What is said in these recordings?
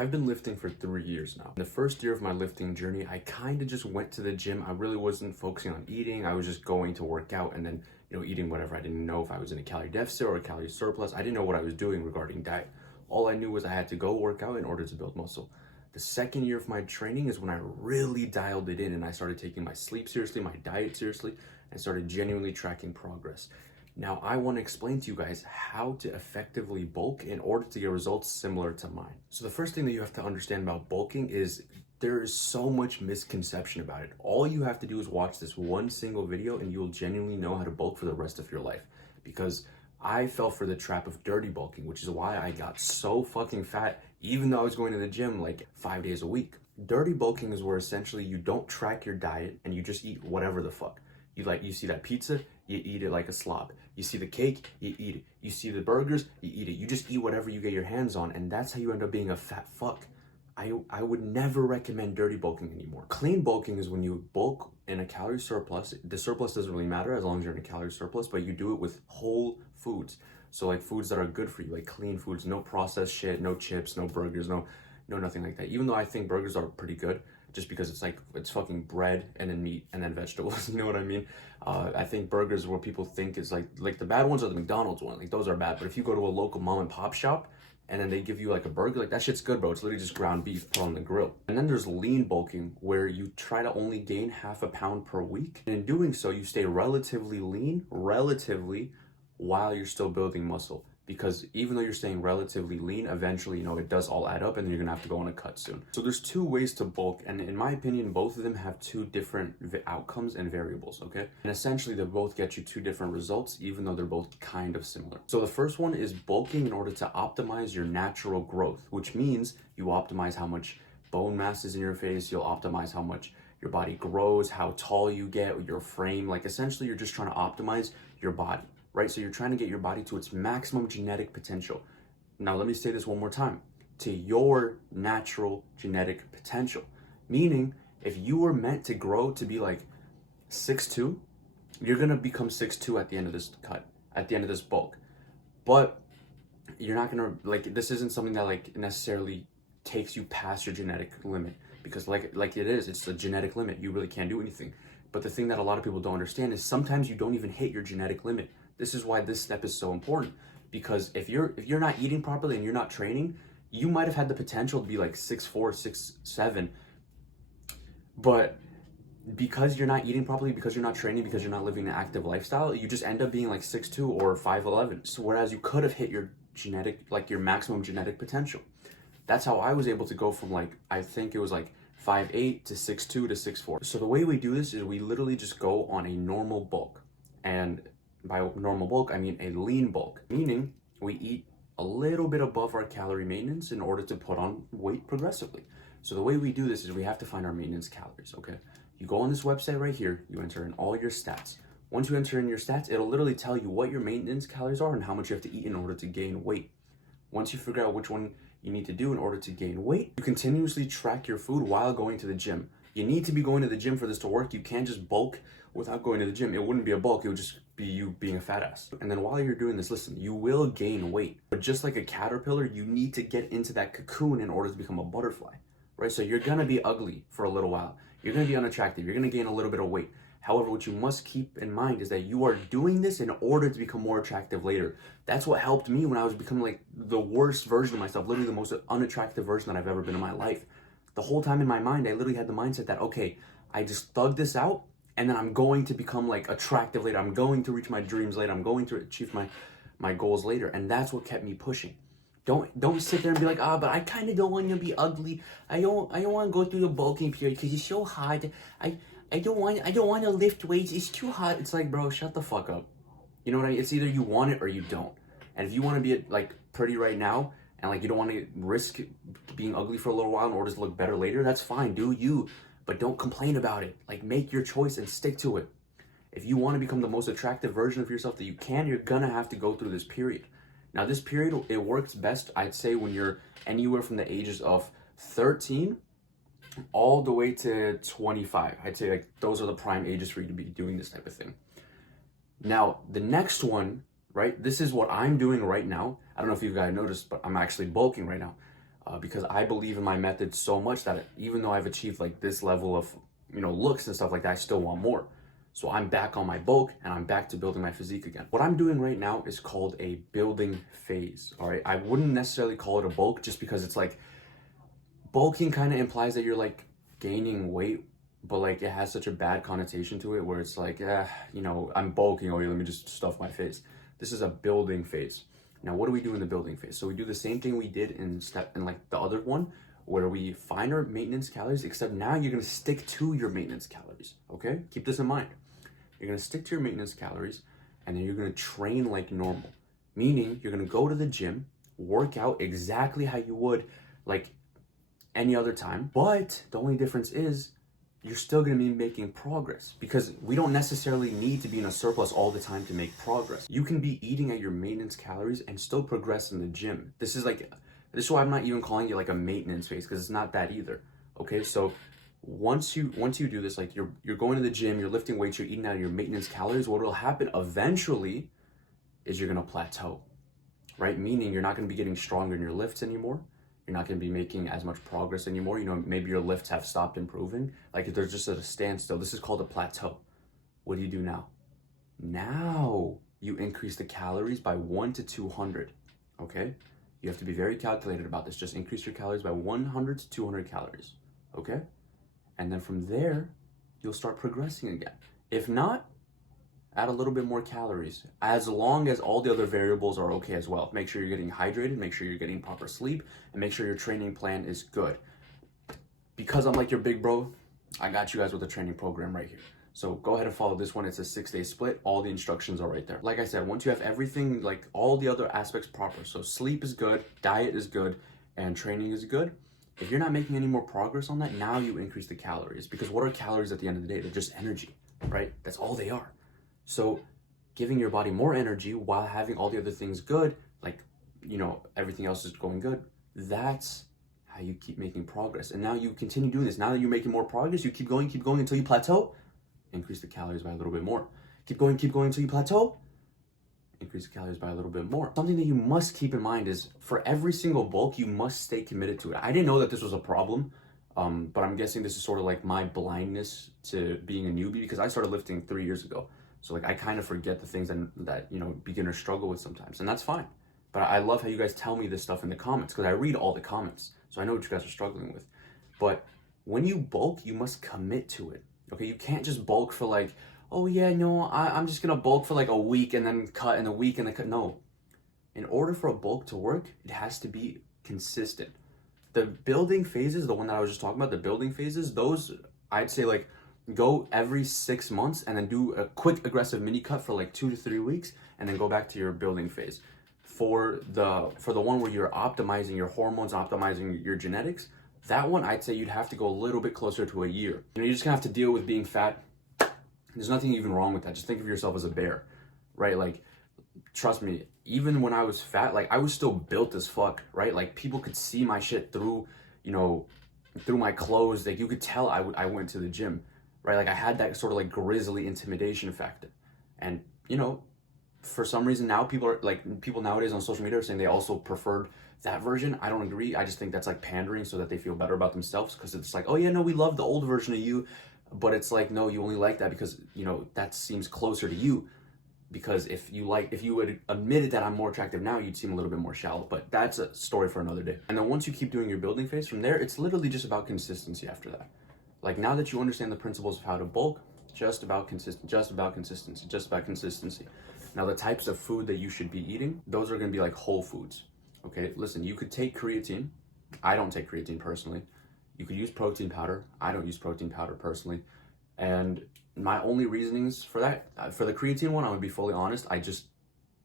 I've been lifting for 3 years now. In the first year of my lifting journey, I kind of just went to the gym. I really wasn't focusing on eating. I was just going to work out and then, eating whatever. I didn't know if I was in a calorie deficit or a calorie surplus. I didn't know what I was doing regarding diet. All I knew was I had to go work out in order to build muscle. The second year of my training is when I really dialed it in and I started taking my sleep seriously, my diet seriously, and started genuinely tracking progress. Now, I want to explain to you guys how to effectively bulk in order to get results similar to mine. So the first thing that you have to understand about bulking is there is so much misconception about it. All you have to do is watch this one single video and you'll genuinely know how to bulk for the rest of your life. Because I fell for the trap of dirty bulking, which is why I got so fucking fat, even though I was going to the gym like 5 days a week. Dirty bulking is where essentially you don't track your diet and you just eat whatever the fuck. You see that pizza, you eat it like a slob. You see the cake, you eat it. You see the burgers, you eat it. You just eat whatever you get your hands on, and that's how you end up being a fat fuck. I would never recommend dirty bulking anymore. Clean bulking is when you bulk in a calorie surplus. The surplus doesn't really matter as long as you're in a calorie surplus, but you do it with whole foods. So like foods that are good for you, like clean foods, no processed shit, no chips, no burgers, no nothing like that. Even though I think burgers are pretty good, just because it's fucking bread and then meat and then vegetables. You know what I mean? I think burgers, what people think is like the bad ones are the McDonald's ones. Like those are bad. But if you go to a local mom and pop shop and then they give you like a burger, like that shit's good, bro. It's literally just ground beef put on the grill. And then there's lean bulking, where you try to only gain half a pound per week. And in doing so, you stay relatively lean, while you're still building muscle. Because even though you're staying relatively lean, eventually, it does all add up and then you're gonna have to go on a cut soon. So there's two ways to bulk, and in my opinion, both of them have two different outcomes and variables, okay? And essentially, they both get you two different results, even though they're both kind of similar. So the first one is bulking in order to optimize your natural growth, which means you optimize how much bone mass is in your face, you'll optimize how much your body grows, how tall you get, your frame. Like essentially, you're just trying to optimize your body. Right? So you're trying to get your body to its maximum genetic potential. Now, let me say this one more time. To your natural genetic potential. Meaning, if you were meant to grow to be like 6'2", you're going to become 6'2" at the end of this cut, at the end of this bulk. But you're not going to, this isn't something that necessarily takes you past your genetic limit. Because it's a genetic limit. You really can't do anything. But the thing that a lot of people don't understand is sometimes you don't even hit your genetic limit. This is why this step is so important, because if you're not eating properly and you're not training, you might have had the potential to be like 6'4", 6'7", but because you're not eating properly, because you're not training, because you're not living an active lifestyle, you just end up being like 6'2" or 5'11". So whereas you could have hit your your maximum genetic potential. That's how I was able to go from I think it was 5'8" to 6'2" to 6'4". So the way we do this is we literally just go on a normal bulk. And by normal bulk, I mean a lean bulk, meaning we eat a little bit above our calorie maintenance in order to put on weight progressively. So the way we do this is we have to find our maintenance calories, okay? You go on this website right here, you enter in all your stats. Once you enter in your stats, it'll literally tell you what your maintenance calories are and how much you have to eat in order to gain weight. Once you figure out which one you need to do in order to gain weight, you continuously track your food while going to the gym. You need to be going to the gym for this to work. You can't just bulk without going to the gym. It wouldn't be a bulk, it would just be you being a fat ass. And then while you're doing this, listen, you will gain weight. But just like a caterpillar, you need to get into that cocoon in order to become a butterfly, right? So you're gonna be ugly for a little while. You're gonna be unattractive. You're gonna gain a little bit of weight. However, what you must keep in mind is that you are doing this in order to become more attractive later. That's what helped me when I was becoming the worst version of myself, literally the most unattractive version that I've ever been in my life. The whole time in my mind, I literally had the mindset that, okay, I just thug this out and then I'm going to become attractive later. I'm going to reach my dreams later. I'm going to achieve my goals later. And that's what kept me pushing. Don't sit there and be like, but I kind of don't want to be ugly. I don't want to go through the bulking period because it's so hot. I don't want to lift weights. It's too hot. It's like, bro, shut the fuck up. You know what I mean? It's either you want it or you don't. And if you want to be pretty right now and you don't want to risk being ugly for a little while in order to look better later, that's fine. Do you, but don't complain about it. Make your choice and stick to it. If you want to become the most attractive version of yourself that you can, you're gonna have to go through this period. Now, this period, it works best, I'd say, when you're anywhere from the ages of 13 all the way to 25. I'd say those are the prime ages for you to be doing this type of thing. Now, the next one, right? This is what I'm doing right now. I don't know if you guys noticed, but I'm actually bulking right now. because I believe in my method so much that even though I've achieved like this level of, looks and stuff like that, I still want more. So I'm back on my bulk and I'm back to building my physique again. What I'm doing right now is called a building phase, all right? I wouldn't necessarily call it a bulk just because it's like, bulking kind of implies that you're like gaining weight, but like it has such a bad connotation to it where it's like, I'm bulking, let me just stuff my face. This is a building phase. Now, what do we do in the building phase? So we do the same thing we did in like the other one, where we find our maintenance calories, except now you're gonna stick to your maintenance calories, okay? Keep this in mind. You're gonna stick to your maintenance calories, and then you're gonna train like normal. Meaning, you're gonna go to the gym, work out exactly how you would like any other time, but the only difference is you're still going to be making progress, because we don't necessarily need to be in a surplus all the time to make progress. You can be eating at your maintenance calories and still progress in the gym. This is why I'm not even calling it like a maintenance phase, because it's not that either. Okay, so once you do this, like you're going to the gym, you're lifting weights, you're eating out of your maintenance calories, what will happen eventually is you're going to plateau, right? Meaning you're not going to be getting stronger in your lifts anymore. You're not going to be making as much progress anymore. Maybe your lifts have stopped improving. Like they're just at a standstill. This is called a plateau. What do you do now? Now you increase the calories by 1 to 200, okay? You have to be very calculated about this. Just increase your calories by 100 to 200 calories, okay? And then from there, you'll start progressing again. If not, add a little bit more calories, as long as all the other variables are okay as well. Make sure you're getting hydrated, make sure you're getting proper sleep, and make sure your training plan is good. Because I'm like your big bro, I got you guys with a training program right here. So go ahead and follow this one. It's a 6-day split. All the instructions are right there. Like I said, once you have everything, like all the other aspects proper, so sleep is good, diet is good, and training is good. If you're not making any more progress on that, now you increase the calories. Because what are calories at the end of the day? They're just energy, right? That's all they are. So giving your body more energy while having all the other things good, like, everything else is going good, that's how you keep making progress. And now you continue doing this. Now that you're making more progress, you keep going until you plateau, increase the calories by a little bit more. Keep going until you plateau, increase the calories by a little bit more. Something that you must keep in mind is for every single bulk, you must stay committed to it. I didn't know that this was a problem. But I'm guessing this is sort of like my blindness to being a newbie, because I started lifting 3 years ago. So like I kind of forget the things that beginners struggle with sometimes, and that's fine. But I love how you guys tell me this stuff in the comments, because I read all the comments, so I know what you guys are struggling with. But when you bulk, you must commit to it. Okay, you can't just bulk for like, oh yeah, no, I'm just gonna bulk for like a week and then cut in a week and then cut. No, in order for a bulk to work, it has to be consistent. The building phases, the one that I was just talking about, the building phases, those I'd say like go every 6 months and then do a quick aggressive mini cut for like 2 to 3 weeks and then go back to your building phase. For the one where you're optimizing your hormones, optimizing your genetics, that one I'd say you'd have to go a little bit closer to a year. You're just gonna have to deal with being fat. There's nothing even wrong with that. Just think of yourself as a bear, right? Like, trust me, even when I was fat, like I was still built as fuck, right? Like people could see my shit through my clothes. Like you could tell I went to the gym, right? Like I had that sort of like grizzly intimidation factor. And for some reason now people nowadays on social media are saying they also preferred that version. I don't agree. I just think that's like pandering so that they feel better about themselves, because it's like, oh yeah, no, we love the old version of you. But it's like, no, you only like that because that seems closer to you. Because if you had admitted that I'm more attractive now, you'd seem a little bit more shallow. But that's a story for another day. And then once you keep doing your building phase, from there, it's literally just about consistency after that. Like now that you understand the principles of how to bulk, just about consistency. Now the types of food that you should be eating, those are gonna be like whole foods. Okay, listen, you could take creatine. I don't take creatine personally. You could use protein powder. I don't use protein powder personally. And my only reasonings for that, for the creatine one, I'm gonna be fully honest, I just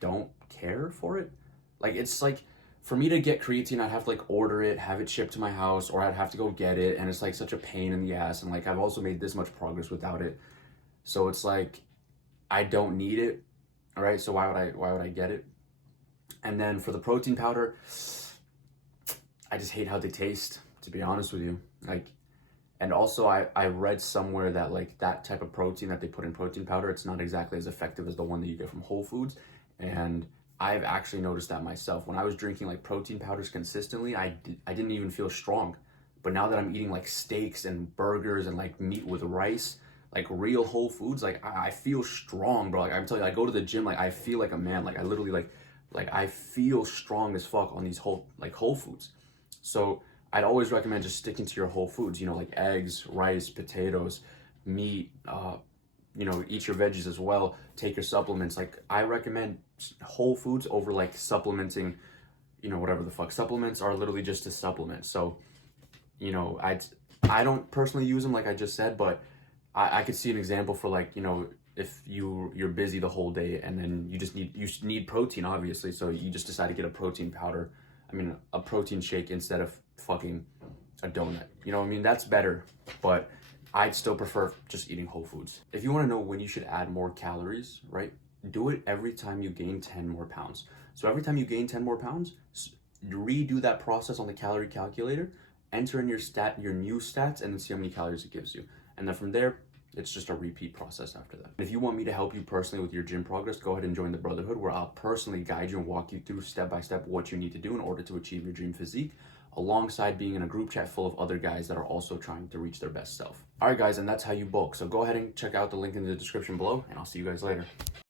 don't care for it. Like, it's like, for me to get creatine, I'd have to like order it, have it shipped to my house, or I'd have to go get it, and it's like such a pain in the ass, and like I've also made this much progress without it. So it's like, I don't need it, all right? So why would I get it? And then for the protein powder, I just hate how they taste, to be honest with you. Like, and also I read somewhere that like that type of protein that they put in protein powder, it's not exactly as effective as the one that you get from Whole Foods. And I've actually noticed that myself. When I was drinking like protein powders consistently, I didn't even feel strong. But now that I'm eating like steaks and burgers and like meat with rice, like real whole foods, like I feel strong, bro. Like I'm telling you, I go to the gym, like I feel like a man. Like I literally like I feel strong as fuck on these whole foods. So I'd always recommend just sticking to your whole foods, you know, like eggs, rice, potatoes, meat, eat your veggies as well, take your supplements. Like I recommend whole foods over like supplementing, whatever the fuck. Supplements are literally just a supplement. So, I don't personally use them like I just said, but I could see an example for like, if you're busy the whole day and then you need protein obviously, so you just decide to get a protein powder. I mean a protein shake instead of fucking a donut. You know what I mean? That's better, but I'd still prefer just eating whole foods. If you want to know when you should add more calories, right? Do it every time you gain 10 more pounds. So every time you gain 10 more pounds, redo that process on the calorie calculator, enter in your new stats, and then see how many calories it gives you. And then from there, it's just a repeat process after that. If you want me to help you personally with your gym progress, go ahead and join the Brotherhood, where I'll personally guide you and walk you through step by step what you need to do in order to achieve your dream physique, alongside being in a group chat full of other guys that are also trying to reach their best self. All right, guys, and that's how you bulk. So go ahead and check out the link in the description below, and I'll see you guys later.